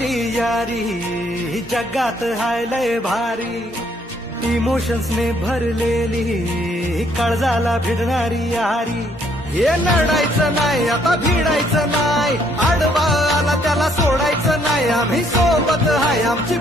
आपली यारी जगात हाय लय भारी, इमोशन्सने भरलेली काळजाला भिडणारी यारी. हे लढायचं नाही आता भिडायचं नाही, आडवा आला त्याला सोडायचं नाही, आम्ही सोबत हाय आमची